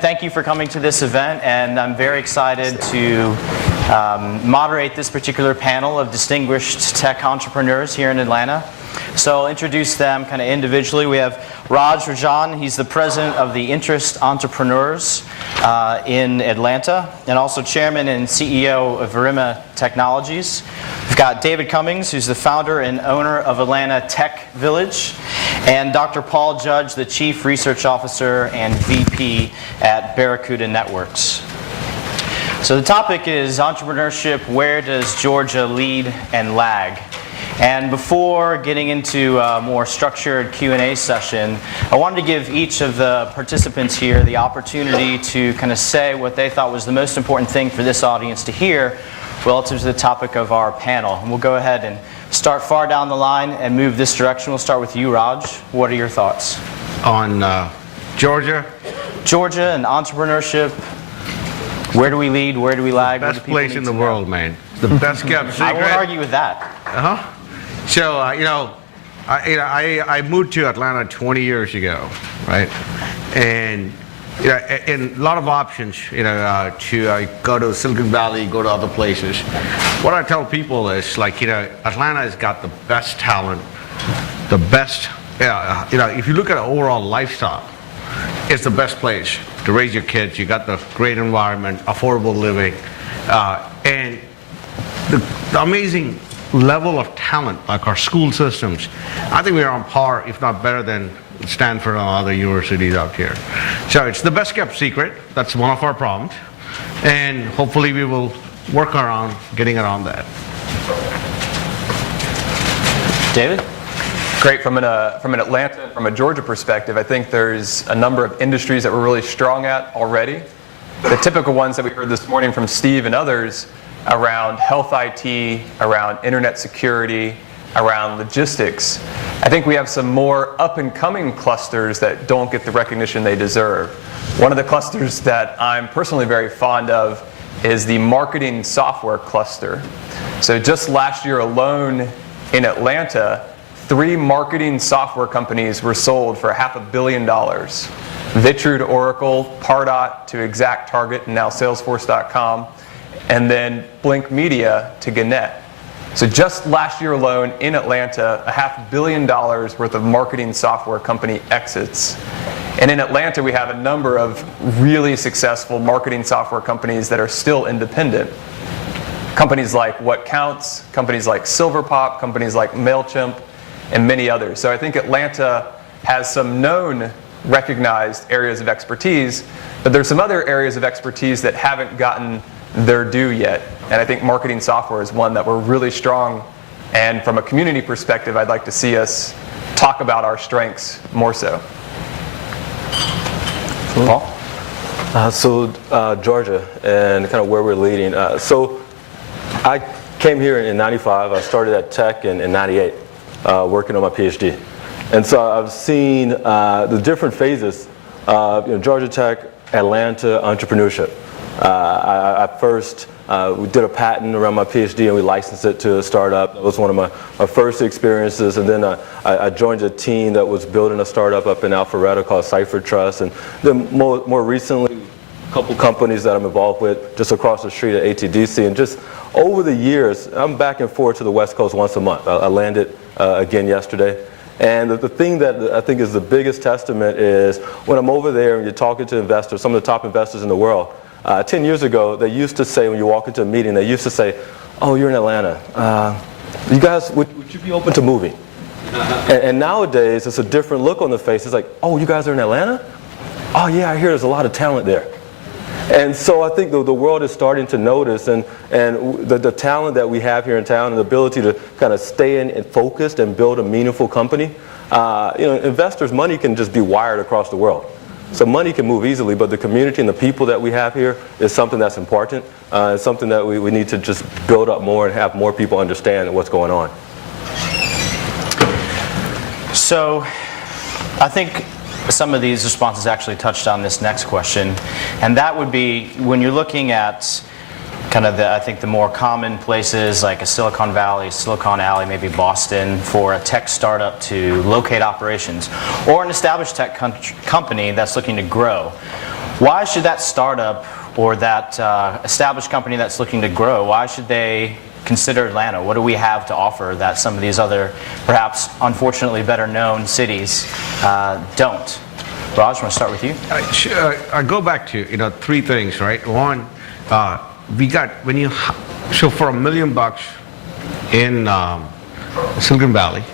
Thank you for coming to this event, and I'm very excited to moderate this particular panel of distinguished tech entrepreneurs here in Atlanta. So I'll introduce them kind of individually. We have Rajan. He's the president of the Interest Entrepreneurs in Atlanta, and also chairman and CEO of Verima Technologies. We've got David Cummings, who's the founder and owner of Atlanta Tech Village, and Dr. Paul Judge, the chief research officer and VP at Barracuda Networks. So the topic is entrepreneurship: where does Georgia lead and lag? And before getting into a more structured Q&A session, I wanted to give each of the participants here the opportunity to kind of say what they thought was the most important thing for this audience to hear relative to the topic of our panel. And we'll go ahead and start far down the line and move this direction. We'll start with you, Raj. What are your thoughts? On Georgia? Georgia and entrepreneurship. Where do we lead? Where do we lag? Best place in the world, man. The best kept secret. I won't argue with that. So, I moved to Atlanta 20 years ago, right? And, and a lot of options, to go to Silicon Valley, go to other places. What I tell people is, Atlanta has got the best talent, the best, if you look at the overall lifestyle, it's the best place to raise your kids. You got the great environment, affordable living, and the amazing level of talent, like our school systems. I think we are on par, if not better than Stanford and other universities out here. So it's the best kept secret. That's one of our problems. And hopefully we will work around getting around that. David? Great. From an Atlanta and from a Georgia perspective, I think there's a number of industries that we're really strong at already. The typical ones that we heard this morning from Steve and others around health IT, around internet security, around logistics. I think we have some more up-and-coming clusters that don't get the recognition they deserve. One of the clusters that I'm personally very fond of is the marketing software cluster. So just last year alone in Atlanta, 3 marketing software companies were sold for $500 million. Vitru to Oracle, Pardot to ExactTarget, and now Salesforce.com, and then Blink Media to Gannett. So just last year alone in Atlanta, $500 million worth of marketing software company exits. And in Atlanta, we have a number of really successful marketing software companies that are still independent. Companies like What Counts, companies like Silverpop, companies like MailChimp, and many others. So I think Atlanta has some known recognized areas of expertise, but there's some other areas of expertise that haven't gotten their due yet. And I think marketing software is one that we're really strong. And from a community perspective, I'd like to see us talk about our strengths more so. Paul? Georgia and kind of where we're leading. So I came here in 95. I started at Tech in 98, working on my PhD. And so I've seen the different phases of Georgia Tech, Atlanta entrepreneurship. I first we did a patent around my PhD and we licensed it to a startup. That was one of my first experiences. And then I joined a team that was building a startup up in Alpharetta called Cipher Trust. And then more recently, a couple companies that I'm involved with just across the street at ATDC. And just over the years, I'm back and forth to the West Coast once a month. I landed again yesterday. And the thing that I think is the biggest testament is when I'm over there and you're talking to investors, some of the top investors in the world. 10 years ago, they used to say, when you walk into a meeting, they used to say, "Oh, you're in Atlanta. You guys, would you be open to moving?" And nowadays, it's a different look on the face. It's like, "Oh, you guys are in Atlanta? Oh, yeah, I hear there's a lot of talent there." And so I think the world is starting to notice, and the talent that we have here in town and the ability to kind of stay in and focused and build a meaningful company. Investors' money can just be wired across the world. So money can move easily, but the community and the people that we have here is something that's important. It's something that we need to just build up more and have more people understand what's going on. So I think some of these responses actually touched on this next question, and that would be when you're looking at kind of I think the more common places like a Silicon Valley, Silicon Alley, maybe Boston, for a tech startup to locate operations, or an established tech company that's looking to grow. Why should that startup or that established company that's looking to grow, why should they consider Atlanta? What do we have to offer that some of these other, perhaps unfortunately better known cities don't? Raj, I want to start with you. I go back to three things, right? One, we got so for $1 million in Silicon Valley,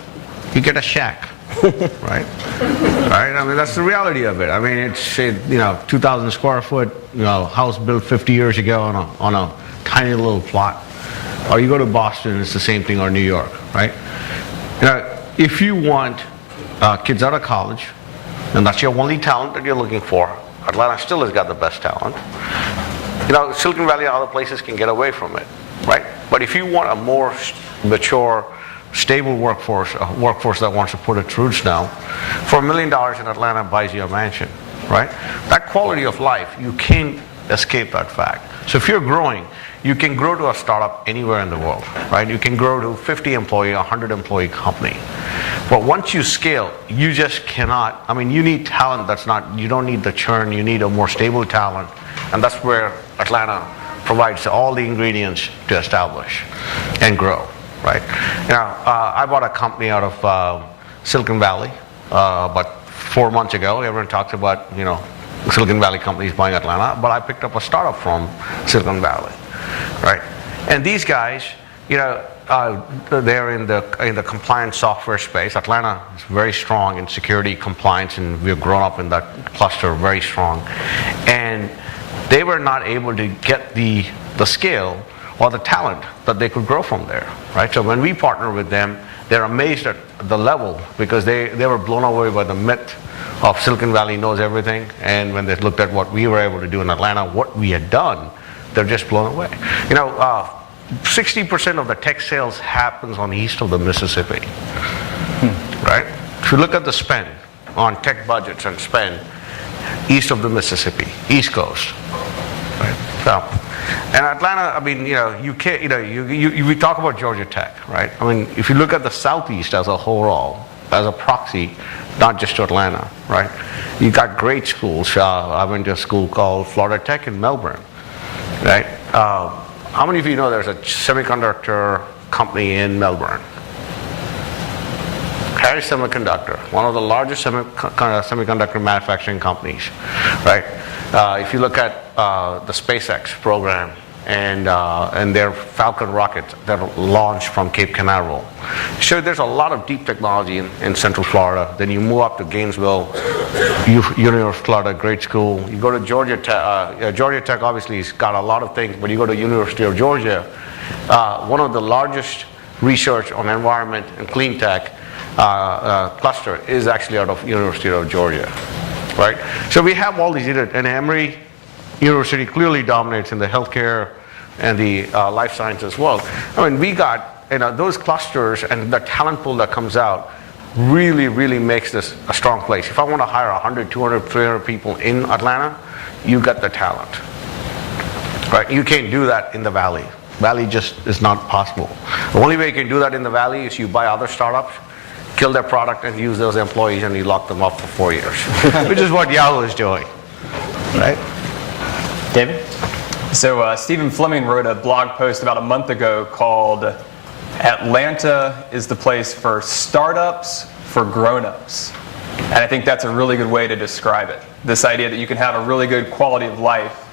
you get a shack, right? Right. I mean, that's the reality of it. I mean, it's 2,000 square foot house built 50 years ago on a tiny little plot. Or you go to Boston, it's the same thing, or New York, right? If you want kids out of college, and that's your only talent that you're looking for, Atlanta still has got the best talent. Silicon Valley and other places can get away from it, right? But if you want a more mature, stable workforce, a workforce that wants to put its roots down, for $1 million in Atlanta buys you a mansion, right? That quality of life, you can't escape that fact. So if you're growing, you can grow to a startup anywhere in the world, right? You can grow to 50 employee, 100 employee company. But once you scale, you just cannot, you need talent you don't need the churn, you need a more stable talent. And that's where Atlanta provides all the ingredients to establish and grow, right? I bought a company out of Silicon Valley about 4 months ago. Everyone talks about, Silicon Valley companies buying Atlanta, but I picked up a startup from Silicon Valley, right? And these guys, they're in the compliance software space. Atlanta is very strong in security compliance, and we've grown up in that cluster very strong. And they were not able to get the scale or the talent that they could grow from there, right? So when we partner with them, they're amazed at the level, because they were blown away by the myth of Silicon Valley knows everything. And when they looked at what we were able to do in Atlanta, what we had done, they're just blown away. 60% of the tech sales happens on the east of the Mississippi, right? If you look at the spend on tech budgets and spend east of the Mississippi, East Coast, right? So, and Atlanta, you can't, we talk about Georgia Tech, right? If you look at the Southeast as a whole, as a proxy, not just to Atlanta, right? You got great schools. I went to a school called Florida Tech in Melbourne, right? How many of you know there's a semiconductor company in Melbourne? Harris Semiconductor, one of the largest semiconductor manufacturing companies, right? If you look at the SpaceX program and their Falcon rockets that launched from Cape Canaveral. So there's a lot of deep technology in Central Florida. Then you move up to Gainesville, University of Florida, great school. You go to Georgia Tech. Georgia Tech obviously has got a lot of things, but you go to University of Georgia, one of the largest research on environment and clean tech cluster is actually out of University of Georgia, right? So we have all these, and Emory University clearly dominates in the healthcare and the life sciences world. We got those clusters, and the talent pool that comes out really, really makes this a strong place. If I want to hire 100, 200, 300 people in Atlanta, you got the talent, right? You can't do that in the Valley. Valley just is not possible. The only way you can do that in the Valley is you buy other startups, kill their product, and use those employees, and you lock them up for 4 years, which is what Yahoo is doing, right? David? So Stephen Fleming wrote a blog post about a month ago called Atlanta is the place for startups for grown-ups. And I think that's a really good way to describe it. This idea that you can have a really good quality of life,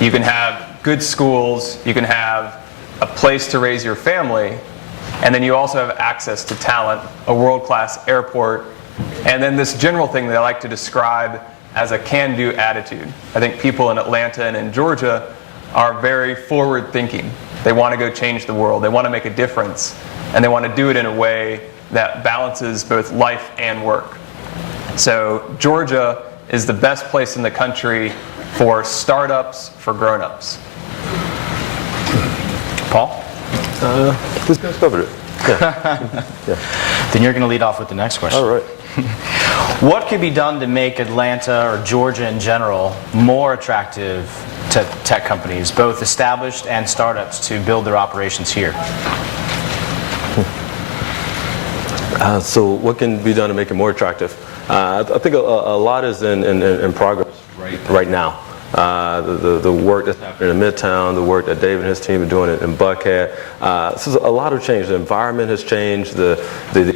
you can have good schools, you can have a place to raise your family, and then you also have access to talent, a world-class airport, and then this general thing that I like to describe as a can-do attitude. I think people in Atlanta and in Georgia are very forward-thinking. They want to go change the world. They want to make a difference. And they want to do it in a way that balances both life and work. So Georgia is the best place in the country for startups for grown-ups. Paul? This guy's covered it. Yeah. Then you're going to lead off with the next question. All right. What could be done to make Atlanta or Georgia in general more attractive to tech companies, both established and startups, to build their operations here? So what can be done to make it more attractive? I think a lot is in progress right now. The work that's happening in Midtown, the work that Dave and his team are doing in Buckhead. So a lot of change. The environment has changed, the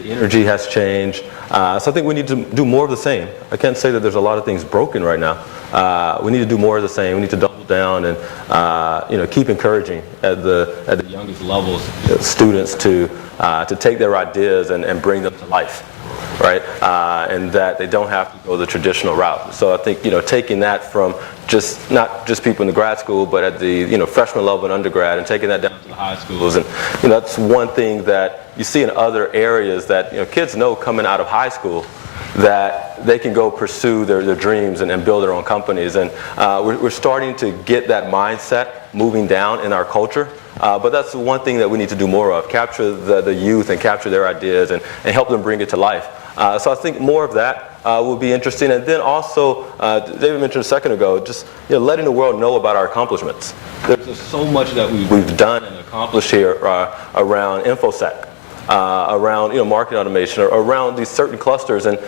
energy has changed. So I think we need to do more of the same. I can't say that there's a lot of things broken right now. We need to do more of the same. We need to double down and keep encouraging at the youngest levels students to take their ideas and bring them to life. Right, and that they don't have to go the traditional route. So I think taking that from not just people in the grad school, but at the freshman level and undergrad, and taking that down to the high schools, and that's one thing that you see in other areas that kids know coming out of high school that they can go pursue their dreams and build their own companies, and we're starting to get that mindset moving down in our culture. But that's one thing that we need to do more of: capture the youth and capture their ideas and help them bring it to life. So I think more of that will be interesting. And then also, David mentioned a second ago, just letting the world know about our accomplishments. There's just so much that we've done and accomplished here around InfoSec, around marketing automation, or around these certain clusters, and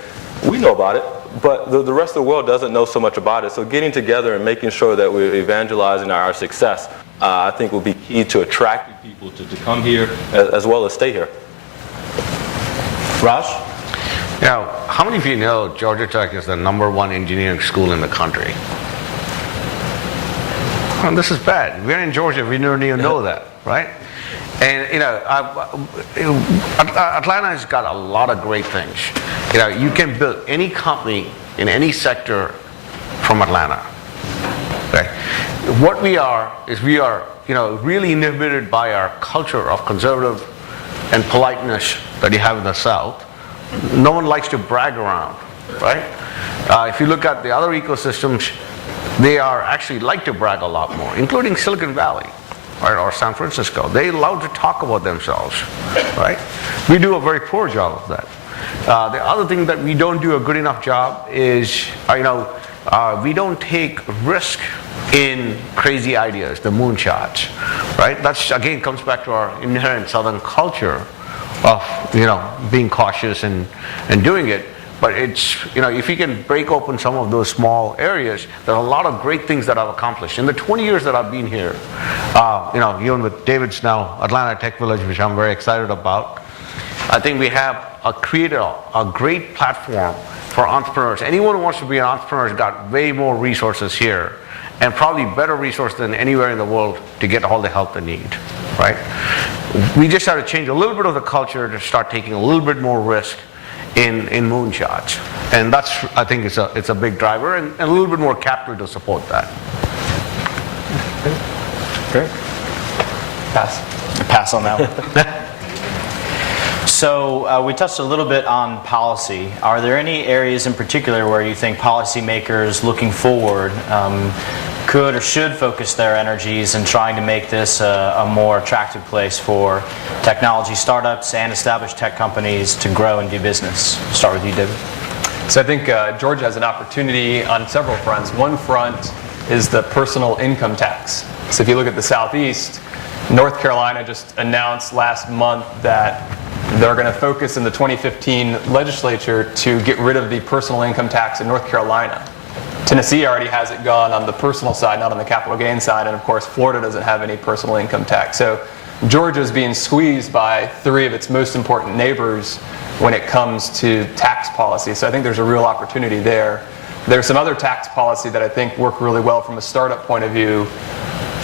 we know about it. But the rest of the world doesn't know so much about it. So getting together and making sure that we're evangelizing our success, I think will be key to attracting people to come here as well as stay here. Raj? How many of you know Georgia Tech is the #1 engineering school in the country? Well, this is bad. We're in Georgia, we don't even know that, right? And Atlanta has got a lot of great things. You can build any company in any sector from Atlanta. Okay. What we are is really inhibited by our culture of conservative and politeness that you have in the South. No one likes to brag around, right? If you look at the other ecosystems, they are actually like to brag a lot more, including Silicon Valley, right, or San Francisco. They love to talk about themselves, right? We do a very poor job of that. The other thing that we don't do a good enough job is, we don't take risk in crazy ideas, the moonshots, right? That's again comes back to our inherent Southern culture of being cautious and doing it. But it's if you can break open some of those small areas, there are a lot of great things that I've accomplished in the 20 years that I've been here. Even with David's now Atlanta Tech Village, which I'm very excited about. I think we have created a great platform for entrepreneurs. Anyone who wants to be an entrepreneur has got way more resources here, and probably better resources than anywhere in the world to get all the help they need, right? We just have to change a little bit of the culture to start taking a little bit more risk in moonshots, and that's, I think, it's a big driver, and a little bit more capital to support that. Great. Pass on that one. So we touched a little bit on policy. Are there any areas in particular where you think policymakers looking forward could or should focus their energies in trying to make this a more attractive place for technology startups and established tech companies to grow and do business? Start with you, David. So I think Georgia has an opportunity on several fronts. One front is the personal income tax. So if you look at the Southeast, North Carolina just announced last month that they're going to focus in the 2015 legislature to get rid of the personal income tax in North Carolina. Tennessee already has it gone on the personal side, not on the capital gain side, and of course Florida doesn't have any personal income tax. So Georgia is being squeezed by three of its most important neighbors when it comes to tax policy. So I think there's a real opportunity there. There's some other tax policy that I think work really well from a startup point of view.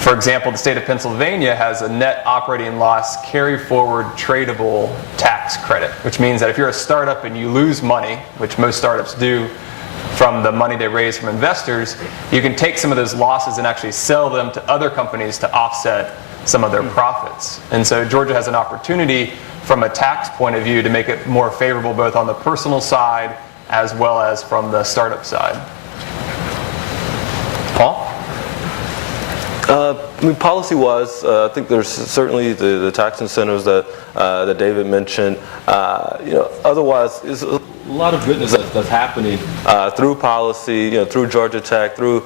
For example, the state of Pennsylvania has a net operating loss carry forward tradable tax credit, which means that if you're a startup and you lose money, which most startups do from the money they raise from investors, you can take some of those losses and actually sell them to other companies to offset some of their profits. And so Georgia has an opportunity from a tax point of view to make it more favorable both on the personal side as well as from the startup side. Paul? I mean, policy-wise, I think there's certainly the tax incentives that David mentioned. Otherwise, there's a lot of goodness that's happening through policy, through Georgia Tech, through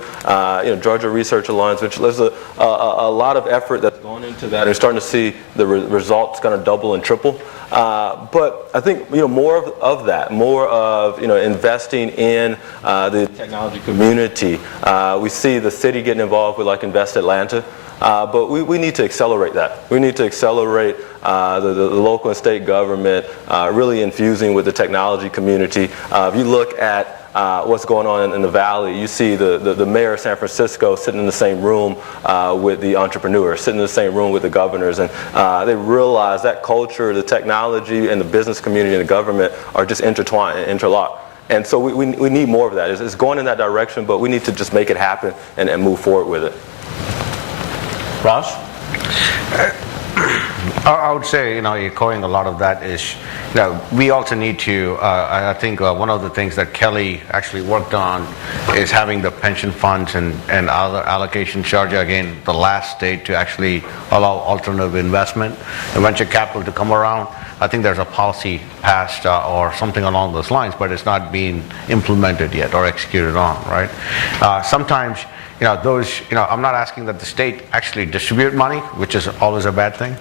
Georgia Research Alliance. Which there's a lot of effort that's gone into that. And you're starting to see the results kind of double and triple. But I think more of that, more of investing in the technology community. We see the city getting involved with like Invest Atlanta, but we need to accelerate that. We need to accelerate the local and state government really infusing with the technology community. If you look at what's going on in the Valley, you see the mayor of San Francisco sitting in the same room with the entrepreneurs, sitting in the same room with the governors, and they realize that culture, the technology, and the business community and the government are just intertwined and interlocked. And so we need more of that. It's going in that direction, but we need to just make it happen and move forward with it. Raj? I would say, echoing a lot of that is, we also need to, I think one of the things that Kelly actually worked on is having the pension funds and other allocation Georgia, again, the last state to actually allow alternative investment and venture capital to come around. I think there's a policy passed or something along those lines, but it's not being implemented yet or executed on, right? Sometimes, I'm not asking that the state actually distribute money, which is always a bad thing,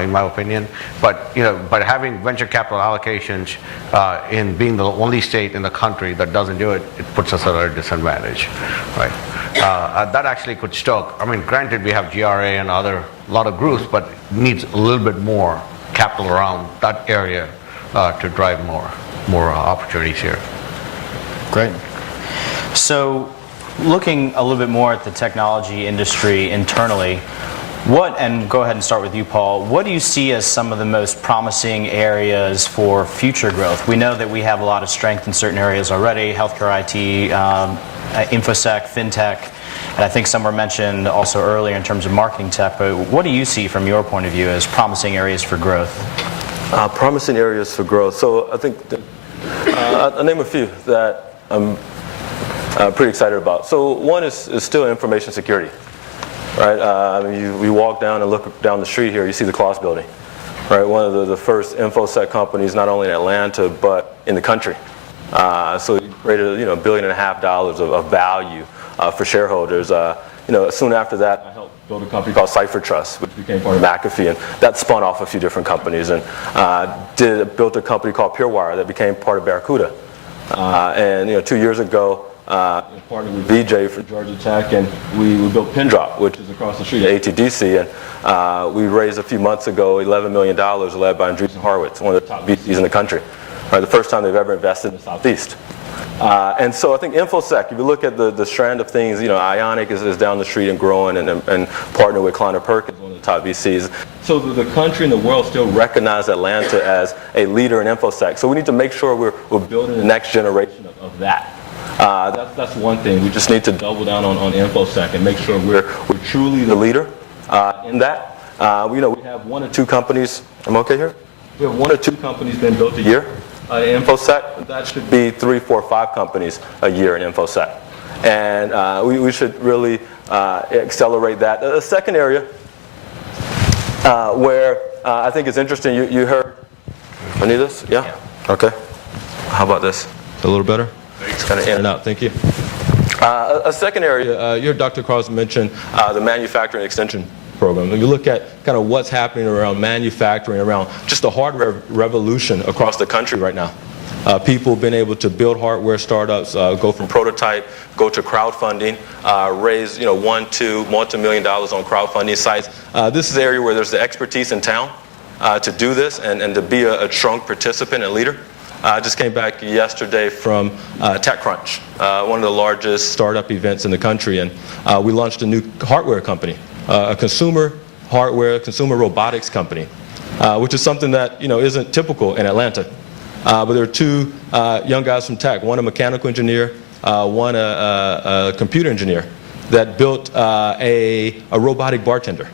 in my opinion. But having venture capital allocations in being the only state in the country that doesn't do it, it puts us at a disadvantage, right? That actually could stoke. I mean, granted, we have GRA and a lot of groups, but needs a little bit more capital around that area to drive more opportunities here. Great. So, looking a little bit more at the technology industry internally, and go ahead and start with you, Paul, what do you see as some of the most promising areas for future growth? We know that we have a lot of strength in certain areas already, healthcare, IT, InfoSec, FinTech, and I think some were mentioned also earlier in terms of marketing tech, but what do you see from your point of view as promising areas for growth? Promising areas for growth. So I think I'll name a few that I'm pretty excited about. So one is still information security, right? We walk down and look down the street here, you see the Kloss building, right? One of the first InfoSec companies, not only in Atlanta, but in the country. So it created $1.5 billion of value for shareholders. Soon after that, I helped build a company called Cipher Trust, which became part of McAfee, and that spun off a few different companies, and built a company called PureWire that became part of Barracuda. And 2 years ago, partnered with VJ for Georgia Tech, and we built PinDrop, which is across the street at ATDC, and we raised a few months ago $11 million led by Andreessen Horowitz, one of the top VCs in the country. Right, the first time they've ever invested in the Southeast. And so I think InfoSec, if you look at the strand of things, Ionic is down the street and growing and partner with Kleiner Perkins, one of the top VCs. So the country and the world still recognize Atlanta as a leader in InfoSec. So we need to make sure we're building the next generation of that. That's one thing. We just need to double down on InfoSec and make sure we're truly the leader in that. We have 1 or 2 companies. I'm okay here? We have 1 or 2 companies being built a year. In InfoSec, that should be 3, 4, 5 companies a year in InfoSec. And we should really accelerate that. The second area where I think is interesting, you heard, I need this? Yeah? Okay. How about this? A little better? It's kind of in and out, thank you. A second area, you heard Dr. Carlson mention the manufacturing extension program. If you look at kind of what's happening around manufacturing, around just the hardware revolution across the country right now. People have been able to build hardware startups, go from prototype, go to crowdfunding, raise $1, $2, multi-million dollars on crowdfunding sites. This is an area where there's the expertise in town to do this and to be a strong participant and leader. I just came back yesterday from TechCrunch, one of the largest startup events in the country, and we launched a new hardware company. A consumer hardware, consumer robotics company, which is something that isn't typical in Atlanta. But there are 2 young guys from tech, one a mechanical engineer, one a computer engineer, that built a robotic bartender.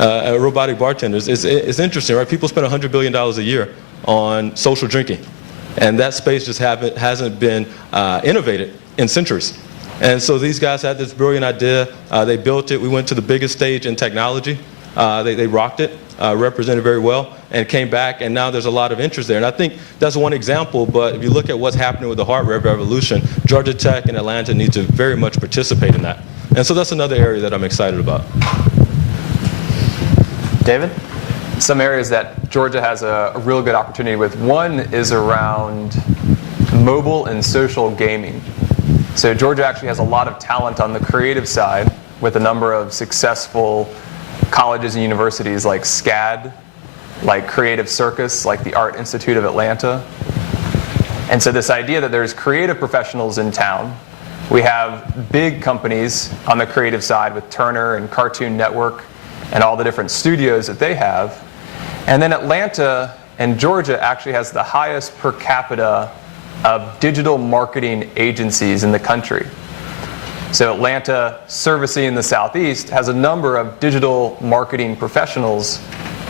A robotic bartender. It's interesting, right? People spend $100 billion a year on social drinking, and that space just hasn't been innovated in centuries. And so these guys had this brilliant idea. They built it. We went to the biggest stage in technology. They rocked it, represented very well, and came back, and now there's a lot of interest there. And I think that's one example, but if you look at what's happening with the hardware revolution, Georgia Tech and Atlanta need to very much participate in that. And so that's another area that I'm excited about. David? Some areas that Georgia has a real good opportunity with. One is around mobile and social gaming. So Georgia actually has a lot of talent on the creative side with a number of successful colleges and universities like SCAD, like Creative Circus, like the Art Institute of Atlanta. And so this idea that there's creative professionals in town. We have big companies on the creative side with Turner and Cartoon Network and all the different studios that they have. And then Atlanta and Georgia actually has the highest per capita of digital marketing agencies in the country. So Atlanta, servicing the Southeast, has a number of digital marketing professionals,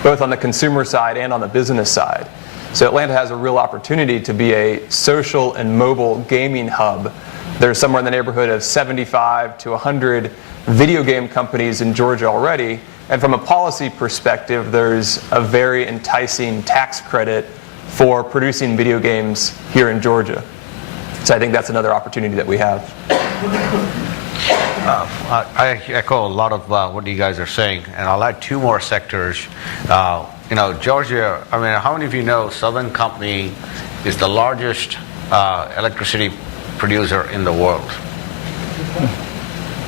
both on the consumer side and on the business side. So Atlanta has a real opportunity to be a social and mobile gaming hub. There's somewhere in the neighborhood of 75 to 100 video game companies in Georgia already. And from a policy perspective, there's a very enticing tax credit for producing video games here in Georgia. So I think that's another opportunity that we have. I echo a lot of what you guys are saying, and I'll add two more sectors. Georgia, I mean, how many of you know Southern Company is the largest electricity producer in the world?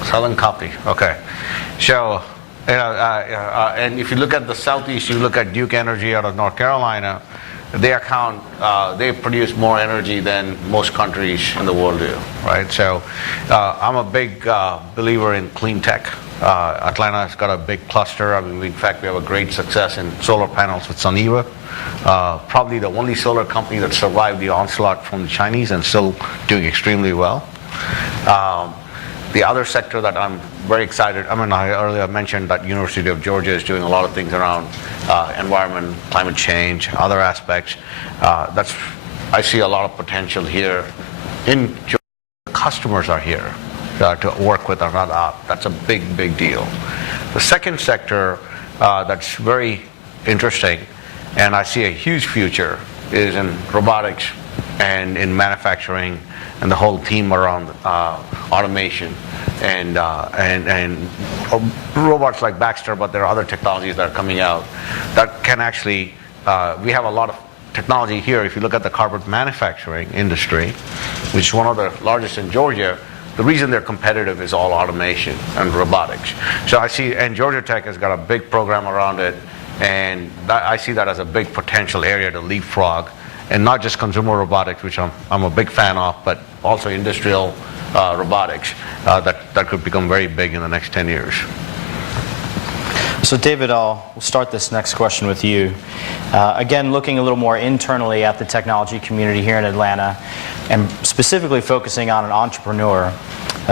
Southern Company, okay. So, and if you look at the Southeast, you look at Duke Energy out of North Carolina, they produce more energy than most countries in the world do, right? So I'm a big believer in clean tech. Atlanta's got a big cluster. I mean, in fact, we have a great success in solar panels with Suniva. Probably the only solar company that survived the onslaught from the Chinese and still doing extremely well. The other sector that I'm very excited, I earlier mentioned that University of Georgia is doing a lot of things around environment, climate change, other aspects. I see a lot of potential here. In Georgia, customers are here to work with our app. That's a big, big deal. The second sector that's very interesting, and I see a huge future, is in robotics and in manufacturing and the whole theme around automation and robots like Baxter, but there are other technologies that are coming out that can actually, we have a lot of technology here. If you look at the carpet manufacturing industry, which is one of the largest in Georgia, the reason they're competitive is all automation and robotics. So I see, and Georgia Tech has got a big program around it, and I see that as a big potential area to leapfrog, and not just consumer robotics, which I'm a big fan of, but also industrial robotics that could become very big in the next 10 years. So David, we'll start this next question with you. Again, looking a little more internally at the technology community here in Atlanta, and specifically focusing on an entrepreneur,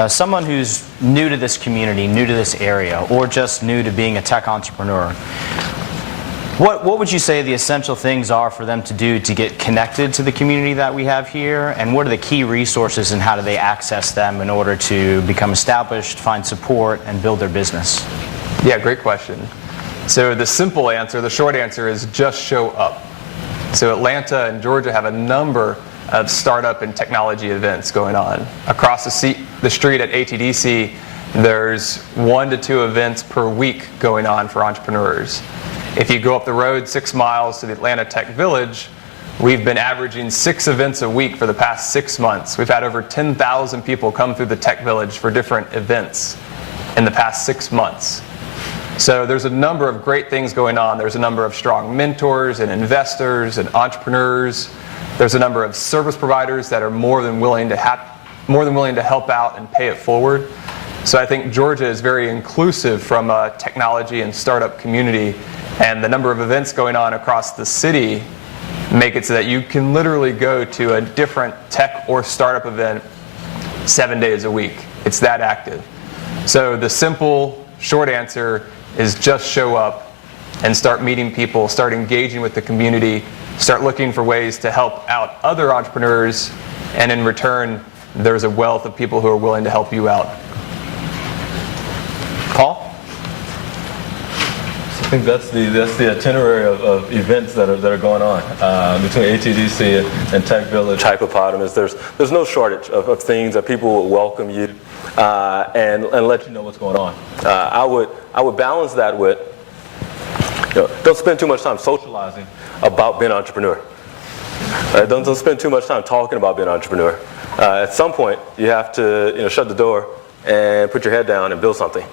someone who's new to this community, new to this area, or just new to being a tech entrepreneur. What would you say the essential things are for them to do to get connected to the community that we have here? And what are the key resources and how do they access them in order to become established, find support, and build their business? Yeah, great question. So the simple answer, the short answer is just show up. So Atlanta and Georgia have a number of startup and technology events going on. Across the street at ATDC, there's 1 to 2 events per week going on for entrepreneurs. If you go up the road 6 miles to the Atlanta Tech Village, we've been averaging 6 events a week for the past 6 months. We've had over 10,000 people come through the Tech Village for different events in the past 6 months. So there's a number of great things going on. There's a number of strong mentors and investors and entrepreneurs. There's a number of service providers that are more than willing to help out and pay it forward. So I think Georgia is very inclusive from a technology and startup community. And the number of events going on across the city make it so that you can literally go to a different tech or startup event 7 days a week. It's that active. So the simple, short answer is just show up and start meeting people, start engaging with the community, start looking for ways to help out other entrepreneurs, and in return, there's a wealth of people who are willing to help you out. Paul? I think that's the itinerary of events that are going on between ATDC and Tech Village. Hypopotamus. There's no shortage of things that people will welcome you and let you know what's going on. I would balance that with, don't spend too much time socializing about being an entrepreneur. Don't spend too much time talking about being an entrepreneur. At some point, you have to shut the door and put your head down and build something.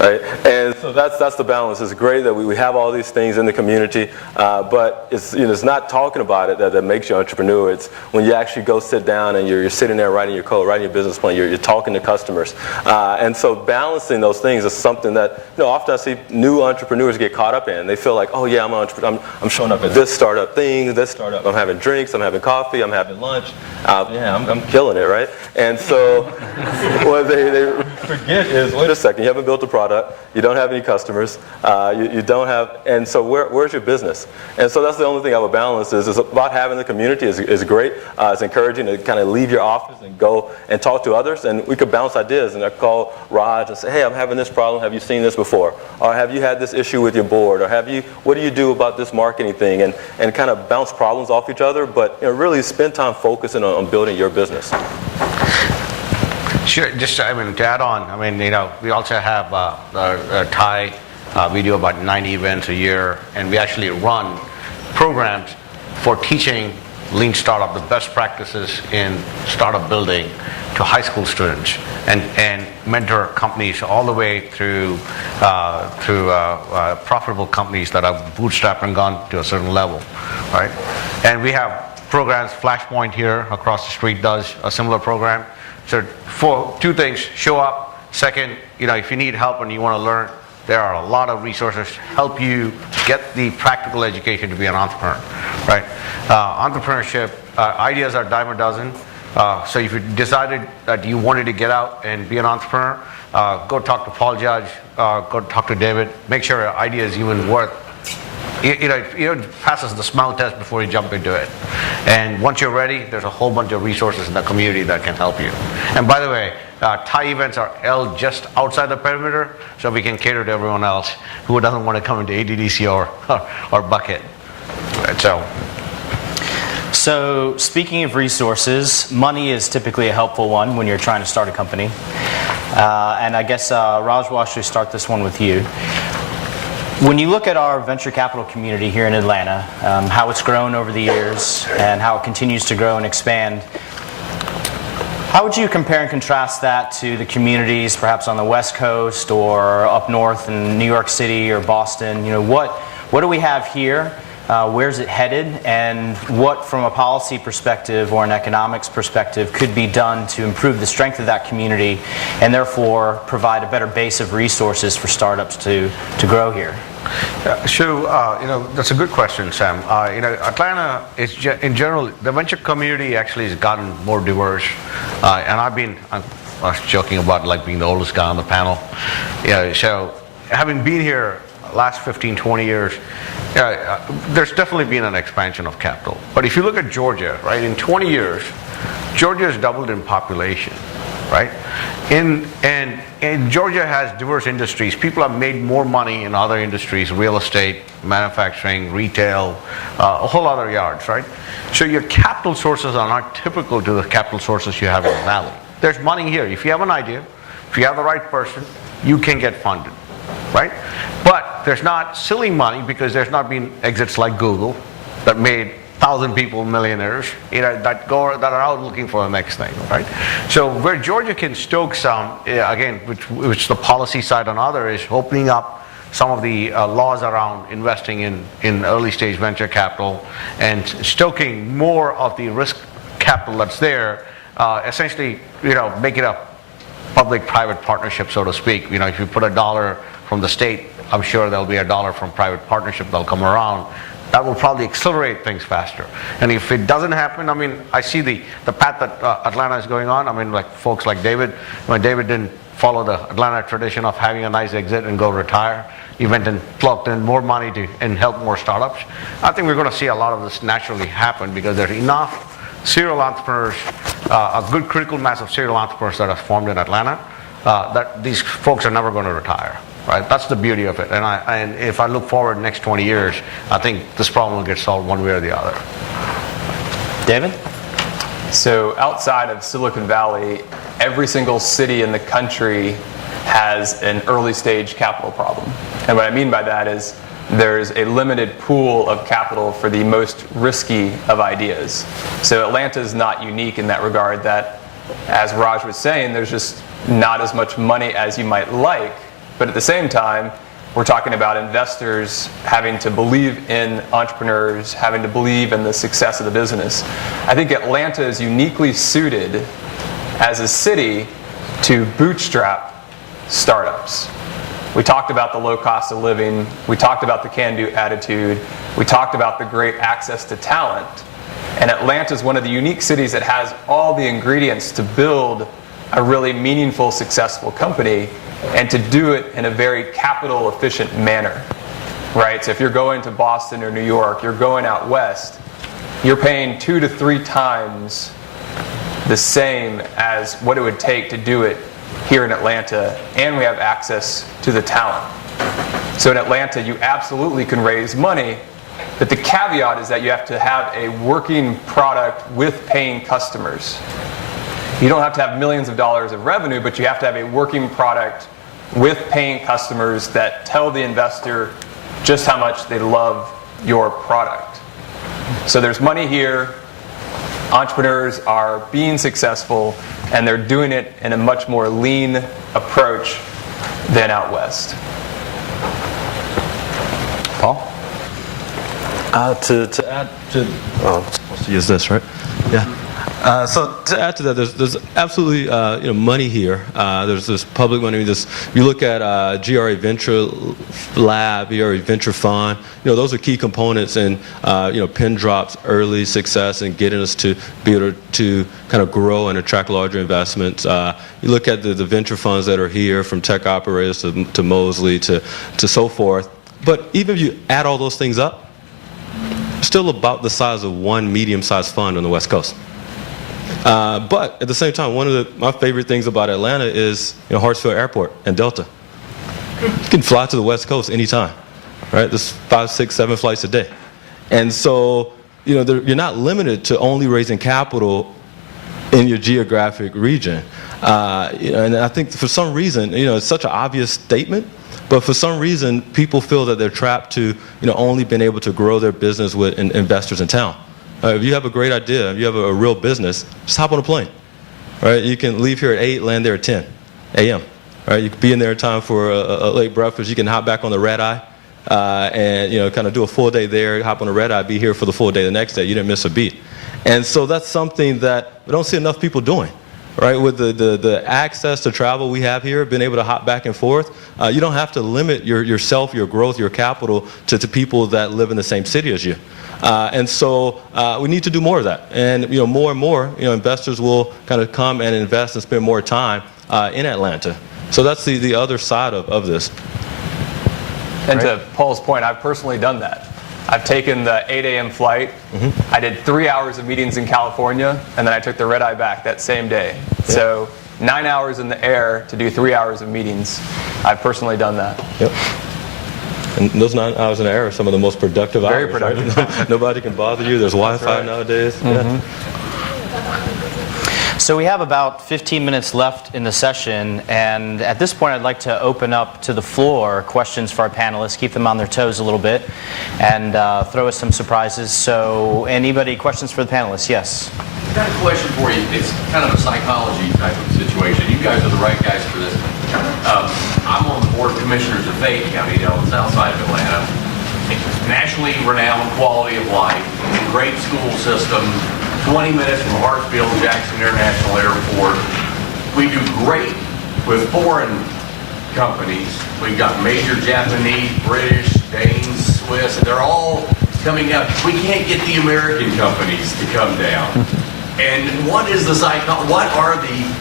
Right? And so that's the balance. It's great that we have all these things in the community, but it's not talking about it that makes you an entrepreneur. It's when you actually go sit down and you're sitting there writing your code, writing your business plan, you're talking to customers. And so balancing those things is something that often I see new entrepreneurs get caught up in. They feel like, oh yeah, I'm an entrepreneur. I'm showing up at this startup thing, this startup. I'm having drinks, I'm having coffee, I'm having lunch. I'm killing it, right? And so what they forget is, wait a second, you haven't built a product, you don't have any customers, you don't have, and so where's your business? And so that's the only thing I would balance is about having the community is great. It's encouraging to kind of leave your office and go and talk to others, and we could bounce ideas. And I call Raj and say, hey, I'm having this problem, have you seen this before? Or have you had this issue with your board? Or what do you do about this marketing thing? And kind of bounce problems off each other, but really spend time focusing on building your business. Sure. Just to add on. We also have a Thai. We do about 90 events a year, and we actually run programs for teaching lean startup, the best practices in startup building, to high school students, and mentor companies all the way through profitable companies that have bootstrapped and gone to a certain level, right? And we have programs. Flashpoint here across the street does a similar program. So for two things: show up. Second, if you need help and you want to learn, there are a lot of resources to help you get the practical education to be an entrepreneur, right? Entrepreneurship ideas are dime a dozen. So if you decided that you wanted to get out and be an entrepreneur, go talk to Paul Judge, go talk to David. Make sure your idea is even worth. It passes the smell test before you jump into it. And once you're ready, there's a whole bunch of resources in the community that can help you. And by the way, Thai events are held just outside the perimeter, so we can cater to everyone else who doesn't want to come into ADDC or Bucket. Right, So speaking of resources, money is typically a helpful one when you're trying to start a company. And I guess, Raj, we'll actually start this one with you. When you look at our venture capital community here in Atlanta, how it's grown over the years and how it continues to grow and expand, how would you compare and contrast that to the communities perhaps on the West Coast or up north in New York City or Boston? What do we have here? Where's it headed? And what, from a policy perspective or an economics perspective, could be done to improve the strength of that community and therefore provide a better base of resources for startups to grow here? So that's a good question, Sam. Atlanta is in general, the venture community actually has gotten more diverse, and I was joking about being the oldest guy on the panel. So having been here last 15, 20 years, there's definitely been an expansion of capital. But if you look at Georgia, right, in 20 years, Georgia has doubled in population, right? And Georgia has diverse industries. People have made more money in other industries: real estate, manufacturing, retail, a whole other yards, right? So your capital sources are not typical to the capital sources you have in the Valley. There's money here. If you have an idea, if you have the right person, you can get funded, right? But there's not silly money because there's not been exits like Google that made 1,000 people millionaires, that are out looking for the next thing, right? So where Georgia can stoke some, again, which the policy side and other is opening up some of the laws around investing in early stage venture capital and stoking more of the risk capital that's there, essentially, make it a public-private partnership, so to speak. If you put $1 from the state, I'm sure there'll be $1 from private partnership that'll come around. That will probably accelerate things faster. And if it doesn't happen, I see the path that Atlanta is going on. Folks like David. David didn't follow the Atlanta tradition of having a nice exit and go retire. He went and plugged in more money and help more startups. I think we're going to see a lot of this naturally happen because there's enough serial entrepreneurs a good critical mass of serial entrepreneurs that have formed in Atlanta, that these folks are never going to retire. Right? That's the beauty of it. And if I look forward the next 20 years, I think this problem will get solved one way or the other. David? So outside of Silicon Valley, every single city in the country has an early stage capital problem. And what I mean by that is there's a limited pool of capital for the most risky of ideas. So Atlanta is not unique in that regard, that, as Raj was saying, there's just not as much money as you might like. But at the same time, we're talking about investors having to believe in entrepreneurs, having to believe in the success of the business. I think Atlanta is uniquely suited as a city to bootstrap startups. We talked about the low cost of living. We talked about the can-do attitude. We talked about the great access to talent. And Atlanta is one of the unique cities that has all the ingredients to build a really meaningful, successful company, and to do it in a very capital efficient manner, right? So if you're going to Boston or New York, you're going out west, you're paying 2 to 3 times the same as what it would take to do it here in Atlanta, and we have access to the talent. So in Atlanta, you absolutely can raise money, but the caveat is that you have to have a working product with paying customers. You don't have to have millions of dollars of revenue, but you have to have a working product with paying customers that tell the investor just how much they love your product. So there's money here, entrepreneurs are being successful, and they're doing it in a much more lean approach than out west. Paul? To add to, supposed to use this, right? Yeah. So to add to that, there's absolutely money here. There's this public money. You look at GRA Venture Lab, GRA Venture Fund. Those are key components in Pindrop's early success and getting us to be able to kind of grow and attract larger investments. You look at the venture funds that are here, from tech operators to Mosley to so forth. But even if you add all those things up, still about the size of one medium-sized fund on the West Coast. But at the same time, one of my favorite things about Atlanta is Hartsfield Airport and Delta. You can fly to the West Coast anytime, right? There's 5, 6, 7 flights a day. And so, you're not limited to only raising capital in your geographic region. And I think for some reason, it's such an obvious statement, but for some reason, people feel that they're trapped to, only being able to grow their business with investors in town. If you have a great idea, if you have a real business, just hop on a plane, right? You can leave here at 8, land there at 10 a.m., right? You can be in there in time for a late breakfast. You can hop back on the red eye and, kind of do a full day there, hop on the red eye, be here for the full day the next day. You didn't miss a beat. And so that's something that we don't see enough people doing, right? With the access to travel we have here, being able to hop back and forth, you don't have to limit yourself, your growth, your capital to people that live in the same city as you. And so we need to do more of that. And more and more, investors will kind of come and invest and spend more time in Atlanta. So that's the other side of this. And to Paul's point, I've personally done that. I've taken the 8 a.m. flight. I did 3 hours of meetings in California, and then I took the red eye back that same day. Yep. So 9 hours in the air to do 3 hours of meetings. I've personally done that. Yep. And those 9 hours in the air are some of the most productive hours. Very productive. Right? Nobody can bother you. There's Wi-Fi nowadays. Yeah. So we have about 15 minutes left in the session, and at this point I'd like to open up to the floor questions for our panelists, keep them on their toes a little bit, and throw us some surprises. So anybody, questions for the panelists? Yes? I've got a question for you. It's kind of a psychology type of situation. You guys are the right guys for this. I'm on the board of commissioners of Fayette County down the south side of Atlanta. Nationally renowned quality of life, great school system, 20 minutes from Hartsfield Jackson International Airport. We do great with foreign companies. We've got major Japanese, British, Danes, Swiss, and they're all coming down. We can't get the American companies to come down. And what is what are the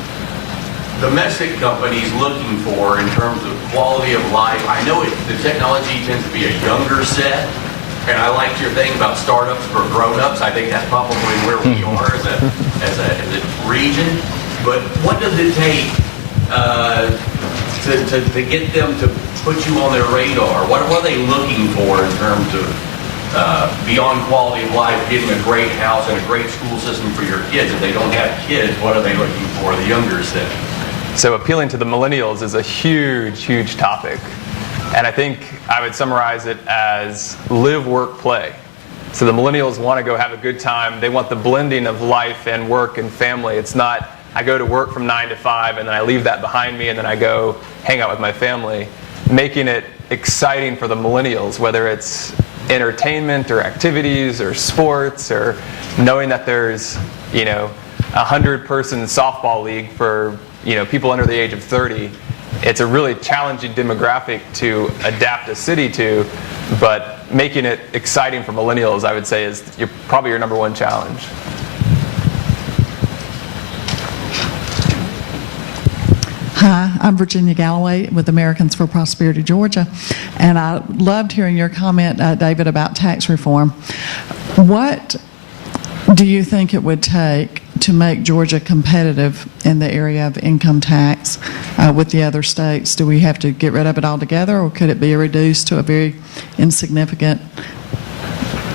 domestic companies looking for in terms of quality of life? I know the technology tends to be a younger set, And I liked your thing about startups for grown-ups. I think that's probably where we are as a region. But what does it take to get them to put you on their radar? What are they looking for in terms of beyond quality of life, getting a great house and a great school system for your kids? If they don't have kids, what are they looking for, the younger set? So appealing to the millennials is a huge, huge topic. And I think I would summarize it as live, work, play. So the millennials want to go have a good time. They want the blending of life and work and family. It's not, I go to work from 9 to 5 and then I leave that behind me and then I go hang out with my family. Making it exciting for the millennials, whether it's entertainment or activities or sports, or knowing that there's, 100-person softball league for, people under the age of 30. It's a really challenging demographic to adapt a city to, but making it exciting for millennials, I would say, is probably your number one challenge. Hi, I'm Virginia Galloway with Americans for Prosperity, Georgia, and I loved hearing your comment, David, about tax reform. What do you think it would take to make Georgia competitive in the area of income tax with the other states? Do we have to get rid of it altogether, or could it be reduced to a very insignificant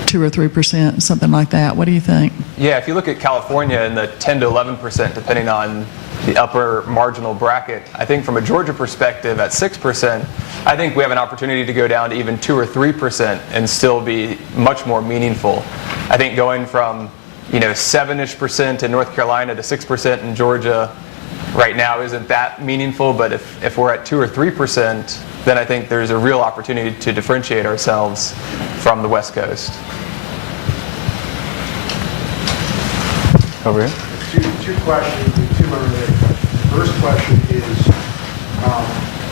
2 or 3%, something like that? What do you think? Yeah, if you look at California in the 10 to 11%, depending on the upper marginal bracket, I think from a Georgia perspective at 6%, I think we have an opportunity to go down to even 2 or 3% and still be much more meaningful. I think going from 7-ish% in North Carolina to 6% in Georgia right now isn't that meaningful, but if we're at 2 or 3%, then I think there's a real opportunity to differentiate ourselves from the West Coast. Over here. Two questions, two unrelated questions. The first question is,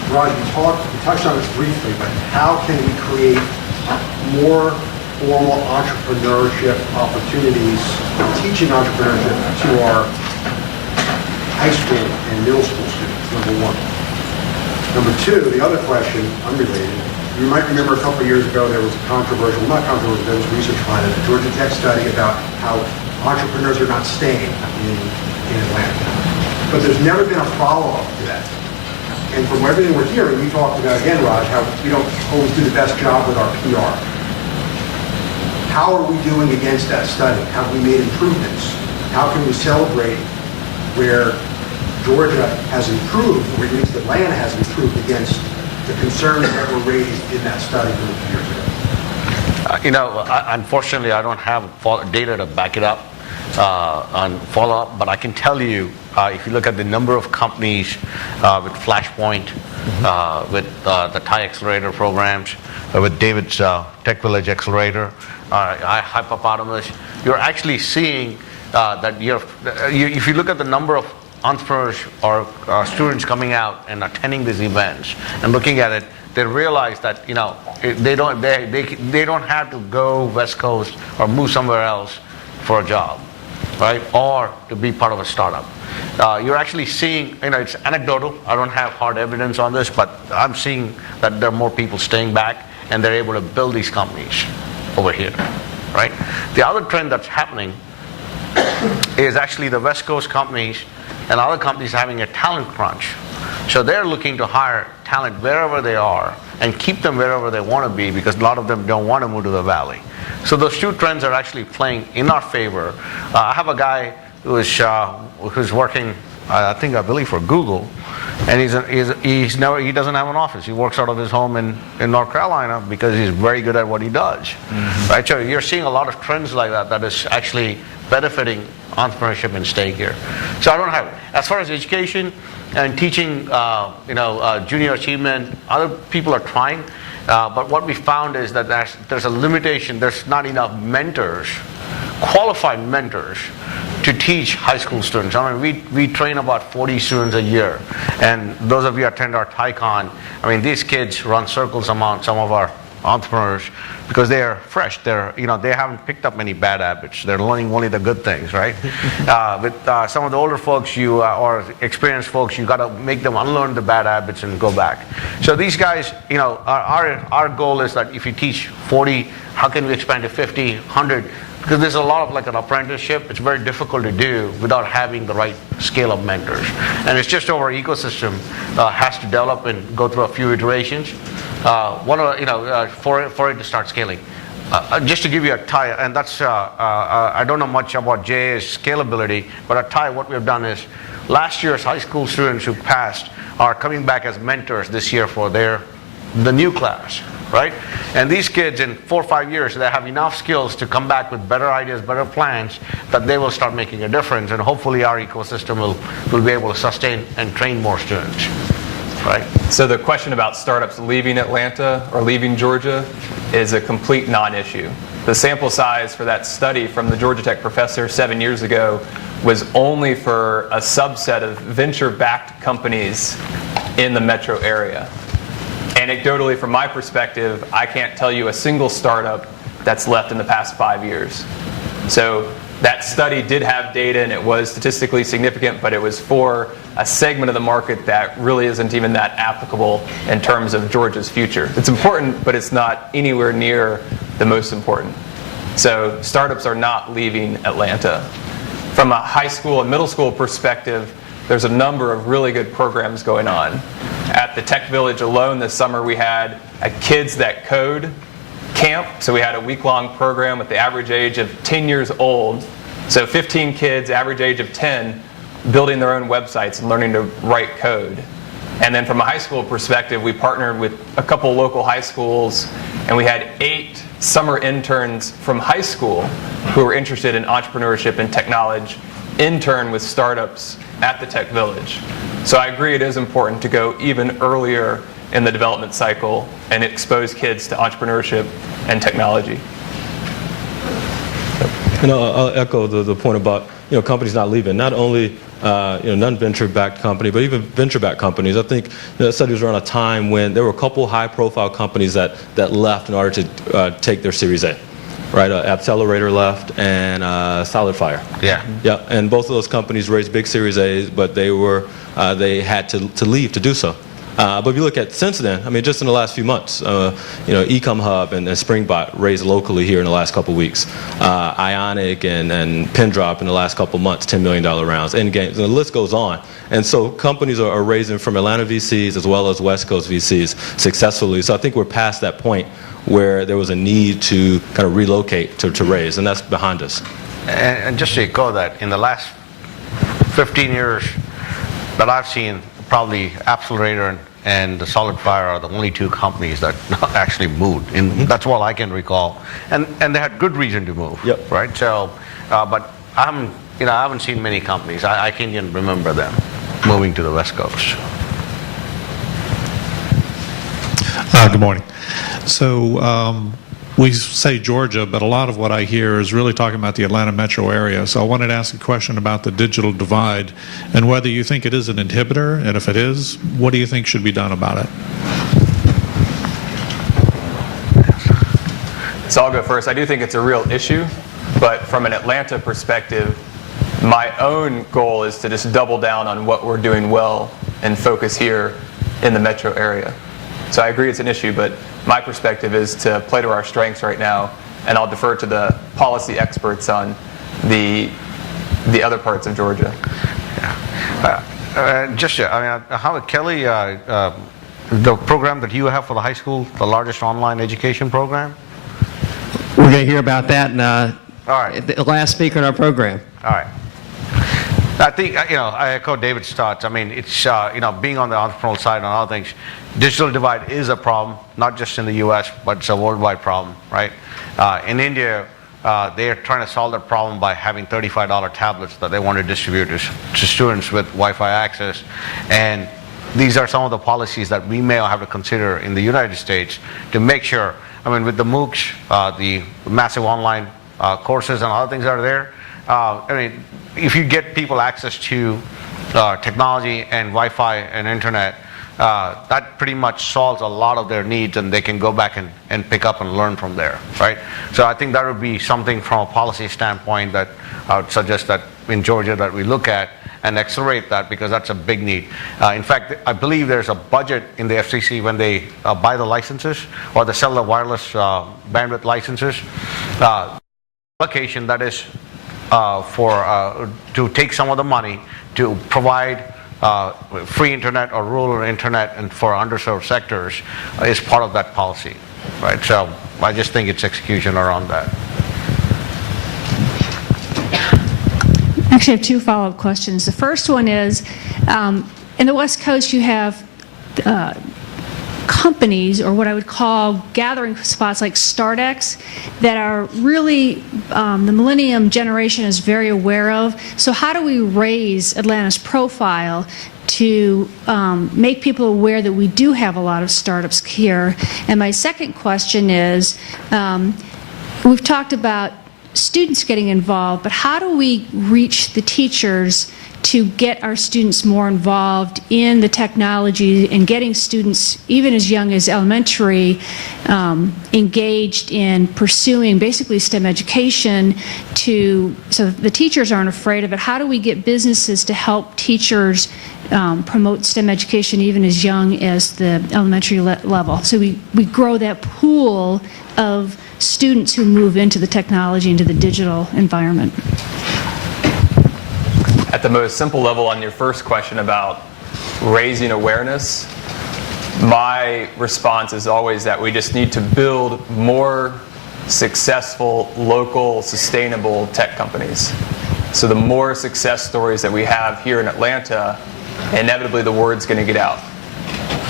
Raj, you touched on this briefly, but how can we create more formal entrepreneurship opportunities, teaching entrepreneurship to our high school and middle school students, number one. Number two, the other question, unrelated, you might remember a couple of years ago there was a controversial, not controversial, there was research behind it, a Georgia Tech study about how entrepreneurs are not staying in Atlanta. But there's never been a follow-up to that. And from everything we're hearing, you talked about, again, Raj, how we don't always do the best job with our PR. How are we doing against that study? Have we made improvements? How can we celebrate where Georgia has improved, or at least Atlanta has improved against the concerns that were raised in that study from a few years ago? Unfortunately, I don't have data to back it up on follow-up, but I can tell you, if you look at the number of companies with Flashpoint, with the TIE Accelerator programs, with David's Tech Village Accelerator, Hypopotamus, you're actually seeing that if you look at the number of entrepreneurs or students coming out and attending these events and looking at it, they realize that they don't have to go West Coast or move somewhere else for a job, right? Or to be part of a startup. You're actually seeing, it's anecdotal. I don't have hard evidence on this, but I'm seeing that there are more people staying back and they're able to build these companies over here, right? The other trend that's happening is actually the West Coast companies and other companies having a talent crunch. So they're looking to hire talent wherever they are and keep them wherever they want to be, because a lot of them don't want to move to the valley. So those two trends are actually playing in our favor. I have a guy who's working, I believe for Google, and he doesn't have an office. He works out of his home in North Carolina because he's very good at what he does. Mm-hmm. Right? So you're seeing a lot of trends like that is actually benefiting entrepreneurship and staying here. So I don't have it. As far as education and teaching, junior achievement, other people are trying, but what we found is that there's a limitation. There's not enough mentors, qualified mentors, to teach high school students. I mean, we train about 40 students a year, and those of you who attend our TICON, these kids run circles among some of our entrepreneurs because they are fresh. They haven't picked up many bad habits. They're learning only the good things, right? With some of the older folks, or experienced folks, you got to make them unlearn the bad habits and go back. So these guys, our goal is that if you teach 40, how can we expand to 50, 100? Because there's a lot of like an apprenticeship. It's very difficult to do without having the right scale of mentors. And it's just our ecosystem has to develop and go through a few iterations. For it to start scaling. Just to give you a tie, and that's I don't know much about JA's scalability, but a tie. What we have done is last year's high school students who passed are coming back as mentors this year for the new class, right? And these kids in 4 or 5 years, they have enough skills to come back with better ideas, better plans, that they will start making a difference, and hopefully our ecosystem will be able to sustain and train more students. Right. So the question about startups leaving Atlanta or leaving Georgia is a complete non-issue. The sample size for that study from the Georgia Tech professor 7 years ago was only for a subset of venture-backed companies in the metro area. Anecdotally, from my perspective, I can't tell you a single startup that's left in the past 5 years. So that study did have data and it was statistically significant, but it was for a segment of the market that really isn't even that applicable in terms of Georgia's future. It's important, but it's not anywhere near the most important. So startups are not leaving Atlanta. From a high school and middle school perspective, there's a number of really good programs going on. At the Tech Village alone this summer, we had a Kids That Code camp. So we had a week-long program with the average age of 10 years old. So 15 kids, average age of 10, building their own websites and learning to write code. And then from a high school perspective, we partnered with a couple local high schools, and we had 8 summer interns from high school who were interested in entrepreneurship and technology intern with startups at the Tech Village. So I agree it is important to go even earlier in the development cycle and expose kids to entrepreneurship and technology. I'll echo the point about companies not leaving. Not only non-venture-backed company, but even venture-backed companies. I think the study was around a time when there were a couple high-profile companies that left in order to take their Series A. Right, Accelerator left and SolidFire. Yeah. Yeah, and both of those companies raised big Series A's, but they had to leave to do so. But if you look at since then, I mean, just in the last few months, Ecom Hub and Springbot raised locally here in the last couple of weeks. Ionic and Pindrop in the last couple of months, $10 million rounds. Endgame, the list goes on. And so companies are raising from Atlanta VCs as well as West Coast VCs successfully. So I think we're past that point where there was a need to kind of relocate to raise, and that's behind us. And just to echo that, in the last 15 years that I've seen, probably Accelerator and the SolidFire are the only 2 companies that actually moved. And that's all I can recall. And they had good reason to move. Yep. Right. So, but I haven't seen many companies. I can't even remember them moving to the West Coast. Good morning. So we say Georgia, but a lot of what I hear is really talking about the Atlanta metro area. So I wanted to ask a question about the digital divide and whether you think it is an inhibitor, and if it is, what do you think should be done about it? So I'll go first. I do think it's a real issue, but from an Atlanta perspective, my own goal is to just double down on what we're doing well and focus here in the metro area. So I agree it's an issue, but my perspective is to play to our strengths right now, and I'll defer to the policy experts on the other parts of Georgia. How Kelly, the program that you have for the high school, the largest online education program? We're going to hear about that in All right. the last speaker in our program. All right. I think, I echo David's thoughts. I mean, it's, being on the entrepreneurial side and other things, digital divide is a problem, not just in the U.S., but it's a worldwide problem, right? In India, they are trying to solve that problem by having $35 tablets that they want to distribute to students with Wi-Fi access. And these are some of the policies that we may have to consider in the United States to make sure, with the MOOCs, the massive online courses and other things that are there, if you get people access to technology and Wi-Fi and internet, that pretty much solves a lot of their needs, and they can go back and pick up and learn from there, right? So I think that would be something from a policy standpoint that I would suggest that in Georgia that we look at and accelerate that, because that's a big need. In fact, I believe there's a budget in the FCC when they buy the licenses or they sell the wireless bandwidth licenses, allocation that is to take some of the money to provide free internet or rural internet and for underserved sectors is part of that policy, right? So I just think it's execution around that. Actually, I have two follow-up questions. The first one is, in the West Coast, you have companies, or what I would call gathering spots like StartX, that are really, the millennium generation is very aware of. So how do we raise Atlanta's profile to make people aware that we do have a lot of startups here? And my second question is, we've talked about students getting involved, but how do we reach the teachers to get our students more involved in the technology and getting students, even as young as elementary, engaged in pursuing basically STEM education so the teachers aren't afraid of it? How do we get businesses to help teachers promote STEM education even as young as the elementary level? So we grow that pool of students who move into the technology, into the digital environment. At the most simple level, on your first question about raising awareness, my response is always that we just need to build more successful, local, sustainable tech companies. So the more success stories that we have here in Atlanta, inevitably the word's going to get out.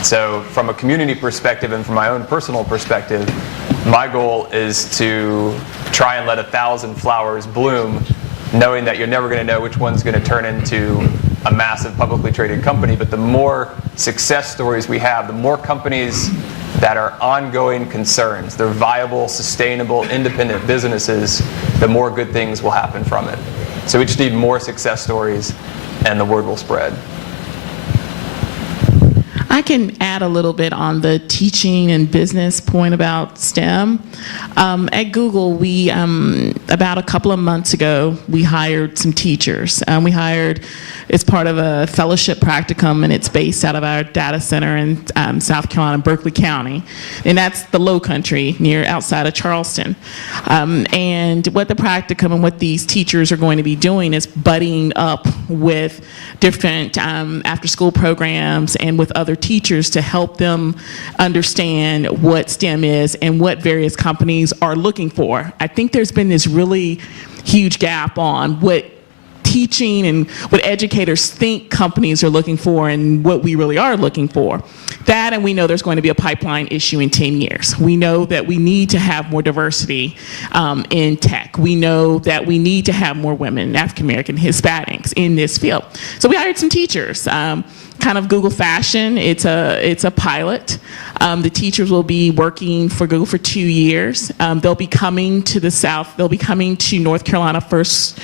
So from a community perspective and from my own personal perspective, my goal is to try and let 1,000 flowers bloom, knowing that you're never going to know which one's going to turn into a massive publicly traded company. But the more success stories we have, the more companies that are ongoing concerns, they're viable, sustainable, independent businesses, the more good things will happen from it. So we just need more success stories, and the word will spread. I can add a little bit on the teaching and business point about STEM. At Google, we about a couple of months ago, we hired some teachers. We hired as part of a fellowship practicum, and it's based out of our data center in South Carolina, Berkeley County, and that's the Low Country, outside of Charleston. And what the practicum and what these teachers are going to be doing is buddying up with different after-school programs and with other teachers to help them understand what STEM is and what various companies are looking for. I think there's been this really huge gap on what teaching and what educators think companies are looking for and what we really are looking for. That, and we know there's going to be a pipeline issue in 10 years. We know that we need to have more diversity in tech. We know that we need to have more women, African American, Hispanics in this field. So we hired some teachers. Kind of Google fashion, it's a pilot. The teachers will be working for Google for 2 years. They'll be coming to the South. They'll be coming to North Carolina first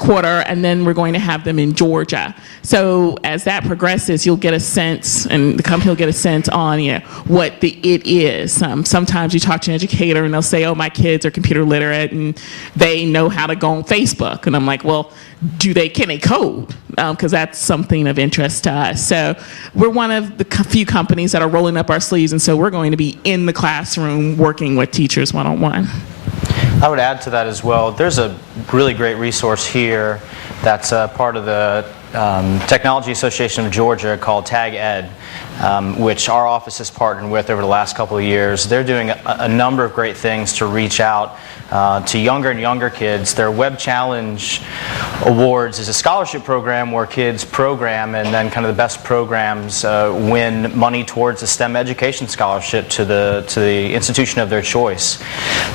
quarter, and then we're going to have them in Georgia. So as that progresses, you'll get a sense, and the company will get a sense on what the it is. Sometimes you talk to an educator, and they'll say, "Oh, my kids are computer literate, and they know how to go on Facebook." And I'm like, "Well, can they code?" Because that's something of interest to us. So we're one of the few companies that are rolling up our sleeves, and so we're going to be in the classroom working with teachers one-on-one. I would add to that as well. There's a really great resource here that's part of the Technology Association of Georgia called Tag Ed, which our office has partnered with over the last couple of years. They're doing a number of great things to reach out to younger and younger kids. Their Web Challenge Awards is a scholarship program where kids program, and then kind of the best programs win money towards a STEM education scholarship to the institution of their choice.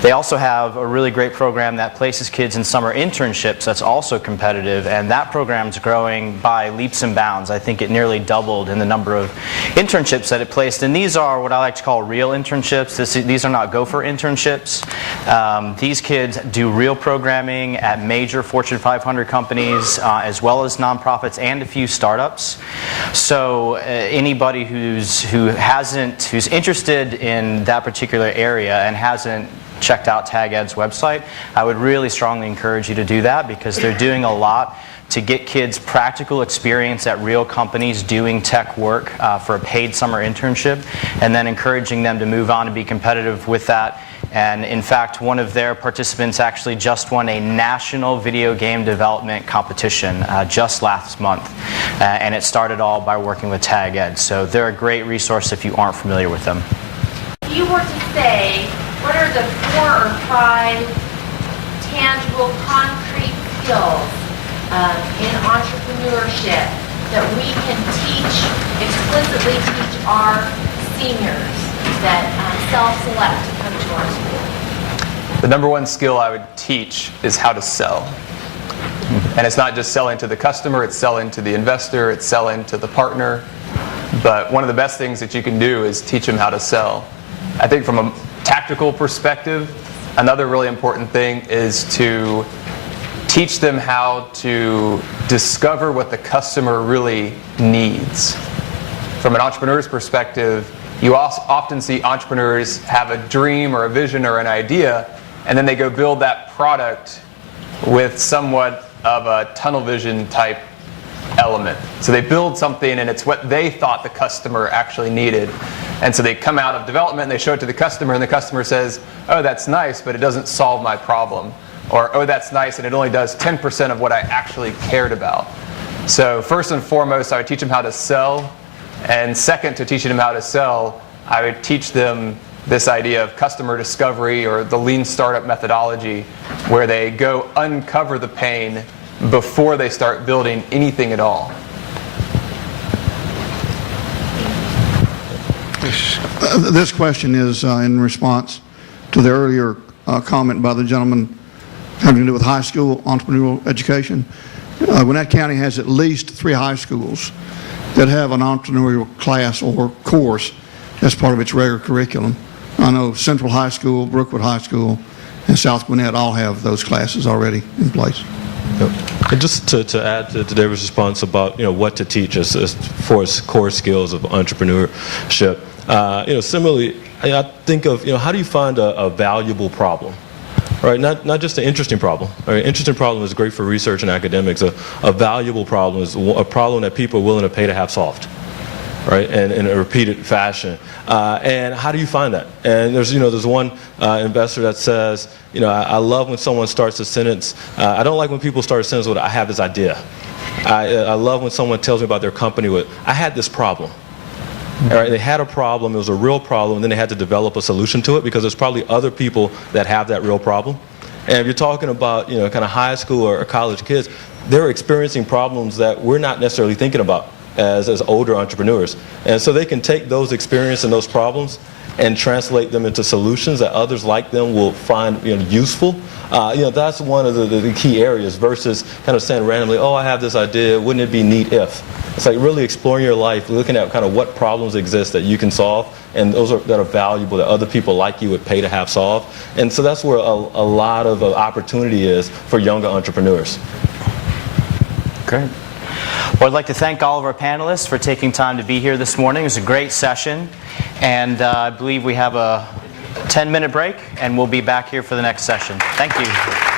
They also have a really great program that places kids in summer internships that's also competitive, and that program's growing by leaps and bounds. I think it nearly doubled in the number of internships that it placed, and these are what I like to call real internships. These are not gopher internships. These kids do real programming at major Fortune 500 companies, as well as nonprofits and a few startups. So anybody who's interested in that particular area and hasn't checked out TagEd's website, I would really strongly encourage you to do that, because they're doing a lot to get kids practical experience at real companies doing tech work for a paid summer internship, and then encouraging them to move on and be competitive with that. And in fact, one of their participants actually just won a national video game development competition just last month. And it started all by working with TagEd. So they're a great resource if you aren't familiar with them. If you were to say, what are the 4 or 5 tangible, concrete skills in entrepreneurship that we can explicitly teach our seniors that self-select to come to our school? The number one skill I would teach is how to sell. And it's not just selling to the customer, it's selling to the investor, it's selling to the partner. But one of the best things that you can do is teach them how to sell. I think from a tactical perspective, another really important thing is to teach them how to discover what the customer really needs. From an entrepreneur's perspective, you often see entrepreneurs have a dream or a vision or an idea, and then they go build that product with somewhat of a tunnel vision type element. So they build something and it's what they thought the customer actually needed. And so they come out of development and they show it to the customer, and the customer says, oh, that's nice, but it doesn't solve my problem. Or, oh, that's nice, and it only does 10% of what I actually cared about. So first and foremost, I would teach them how to sell. And second to teaching them how to sell, I would teach them this idea of customer discovery, or the lean startup methodology, where they go uncover the pain before they start building anything at all. This question is in response to the earlier comment by the gentleman having to do with high school entrepreneurial education. Gwinnett County has at least 3 high schools that have an entrepreneurial class or course as part of its regular curriculum. I know Central High School, Brookwood High School, and South Gwinnett all have those classes already in place. Yep. And just to add to David's response about what to teach as for its core skills of entrepreneurship, similarly, I think of how do you find a valuable problem, right? Not just an interesting problem. Right? An interesting problem is great for research and academics. A valuable problem is a problem that people are willing to pay to have solved, right? And in a repeated fashion. And how do you find that? And there's one investor that says, I love when someone starts a sentence. I don't like when people start a sentence with, I have this idea. I love when someone tells me about their company with, I had this problem. All right, they had a problem, it was a real problem, and then they had to develop a solution to it, because there's probably other people that have that real problem. And if you're talking about kind of high school or college kids, they're experiencing problems that we're not necessarily thinking about as older entrepreneurs. And so they can take those experiences and those problems and translate them into solutions that others like them will find useful. That's one of the key areas, versus kind of saying randomly, oh, I have this idea, wouldn't it be neat if? It's like really exploring your life, looking at kind of what problems exist that you can solve, and those that are valuable, that other people like you would pay to have solved. And so that's where a lot of opportunity is for younger entrepreneurs. Great. Well, I'd like to thank all of our panelists for taking time to be here this morning. It was a great session, and I believe we have a 10-minute break, and we'll be back here for the next session. Thank you.